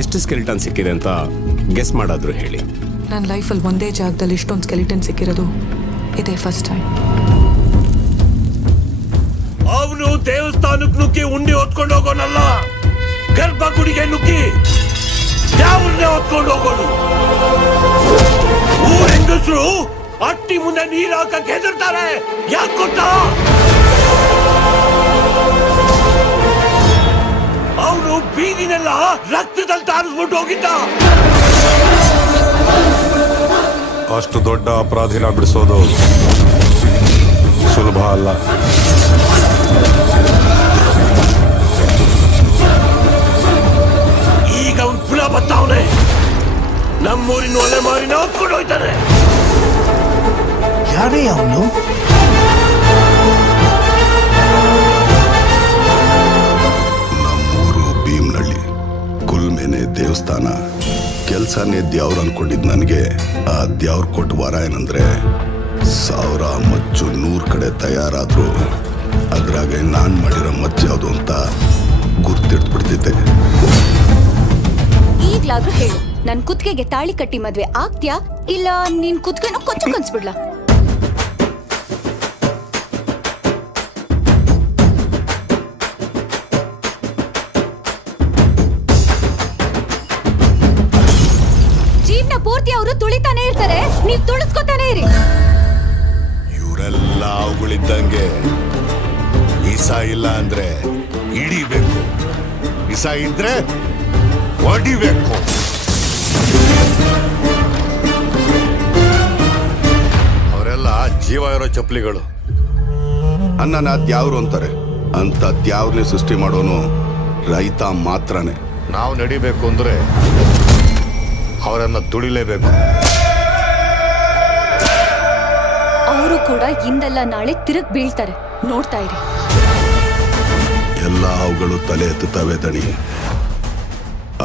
ಎಷ್ಟು ಸ್ಕೆಲಿಟನ್ ಸಿಕ್ಕಿದೆ ಅಂತ ಗೆಸ್ ಮಾಡಾದ್ರು ಹೇಳಿ. ನನ್ನ ಲೈಫಲ್ಲಿ ಒಂದೇ ಜಾಗದಲ್ಲಿ ಇಷ್ಟೊಂದು ಸ್ಕೆಲಿಟನ್ ಸಿಕ್ಕಿರೋದು ಇದೇ ಫಸ್ಟ್ ಟೈಮ್. ಅವನು ದೇವಸ್ಥಾನಕ್ಕೆ ನುಗ್ಗಿ ಉಂಡಿ ಹೊತ್ಕೊಂಡು ಹೋಗೋನಲ್ಲ, ಗರ್ಭಗುಡಿಗೆ ನುಗ್ಗಿ ಯಾವನ್ನೇ ಹೊತ್ಕೊಂಡು ಹೋಗೋನು. ಊರ ಹೆಂಗಸರು ಅಟ್ಟಿ ಮುಂದೆ ನೀರು ಹಾಕಕ್ಕೆ ಹೆದರ್ತಾರೆ. ಯಾಕೆ ಗೊತ್ತಾ? ಅವನು ಬೀದಿನೆಲ್ಲ ರಕ್ತದಲ್ಲಿ ತಾರಿಸ್ಬಿಟ್ಟು ಹೋಗಿದ್ದ. ಅಷ್ಟು ದೊಡ್ಡ ಅಪರಾಧಿನ ಬಿಡಿಸೋದು ಸುಲಭ ಅಲ್ಲ. ಈಗ ಅವನು ಪುನಃ ಬರ್ತಾವನೆ. ನಮ್ಮೂರಿನ ಒಲೆ ಮಾರಿನ ಹೊತ್ಕೊಂಡು ಹೋಯ್ತಾನೆ. ಯಾರೇ ಅವನು? ನಮ್ಮೂರು ಭೀಮ್ನಳ್ಳಿ, ಕುಲ್ಮೇನೆ ದೇವಸ್ಥಾನ. ಕೆಲ್ಸನೇ ದ್ಯಾವ್ರ ಅನ್ಕೊಂಡಿದ್ ನನಗೆ ಆ ದ್ಯಾವ್ರ ಕೊಟ್ಟ ವರ ಏನಂದ್ರೆ 1000 ಮಚ್ಚು 100 ಕಡೆ ತಯಾರಾದ್ರು ಅದ್ರಾಗ ನಾನ್ ಮಾಡಿರೋ ಮಚ್ಚು ಯಾವುದು ಅಂತ ಗುರ್ತಿಡ್ಬಿಡ್ತಿದ್ದೆ. ಈಗ್ಲಾದ್ರೂ ಹೇಳು, ನನ್ ಕುತ್ತಿಗೆಗೆ ತಾಳಿ ಕಟ್ಟಿ ಮದ್ವೆ ಆಗ್ತ್ಯಾ ಇಲ್ಲ ನಿನ್ ಕುತ್ತಿಗೆನೋ ಕೊಚ್ಚು ಕನ್ಸ್ಬಿಡ್ಲಾ? ಜೀವನ ಪೂರ್ತಿ ಅವರು ತುಳಿತಾನೆ ಇರ್ತಾರೆ, ನೀವ್ ತುಳಿಸ್ಕೊತಾನೆ ಇರಿ. ಇವರೆಲ್ಲ ಅವುಗಳಿದ್ದಂಗೆ. ಇಸ ಇಲ್ಲ ಅಂದ್ರೆ ಹಿಡಿಬೇಕು, ಇಸ ಇದ್ರೆ ಹೊಡಿಬೇಕು. ಅವರೆಲ್ಲ ಜೀವ ಇರೋ ಚಪ್ಪಲಿಗಳು. ಅನ್ನನ ದ್ಯಾವ್ರು ಅಂತಾರೆ. ಅಂತ ದ್ಯಾವ್ರನ್ನೇ ಸೃಷ್ಟಿ ಮಾಡೋನು ರೈತ ಮಾತ್ರನೇ. ನಾವು ನಡಿಬೇಕು ಅಂದ್ರೆ ಅವರನ್ನ ತುಳಿಲೇಬೇಕು. ಅವರು ಕೂಡ ಇಂದಲ್ಲ ನಾಳೆ ತಿರುಗ್ ಬೀಳ್ತಾರೆ, ನೋಡ್ತಾ ಇರಿ. ಎಲ್ಲ ಅವುಗಳು ತಲೆ ಎತ್ತುತ್ತವೆ ದಣಿ,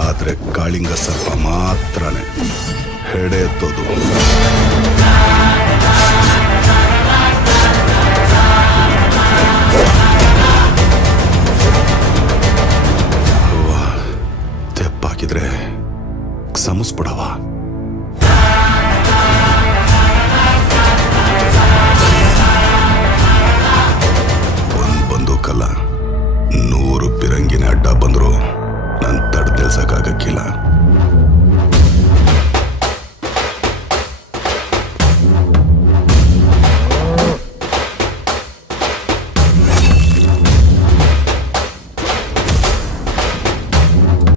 ಆದ್ರೆ ಕಾಳಿಂಗ ಸರ್ಪ ಮಾತ್ರನೇ ಹೆಡೆ ಎತ್ತೋದು. ತೆಪ್ಪಾಕಿದ್ರೆ ಸಮಸ್ಬಿಡವ.